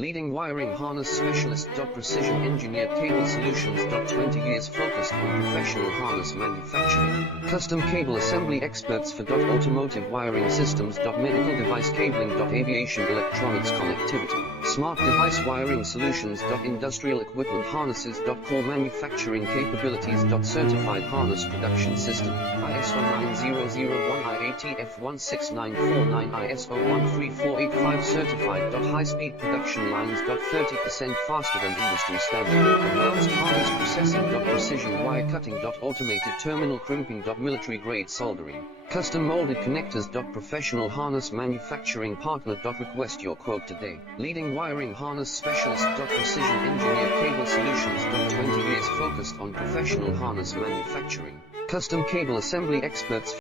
Leading wiring harness specialist. Precision engineered cable solutions. 20 years focused on professional harness manufacturing. Custom cable assembly experts for automotive wiring systems. Medical device cabling. Aviation electronics connectivity. Smart device wiring solutions. Industrial equipment harnesses. Core manufacturing capabilities. Certified harness production system. ISO 9001 IATF 16949 ISO 13485 certified. High-speed production lines. 30% faster than industry standard. Advanced harness processing. Precision wire cutting. Automated terminal crimping. Military grade soldering. Custom molded connectors. Professional harness manufacturing partner. Request your quote today. Leading wiring harness specialist. Precision engineered cable solutions. 20 years focused on professional harness manufacturing. Custom cable assembly experts.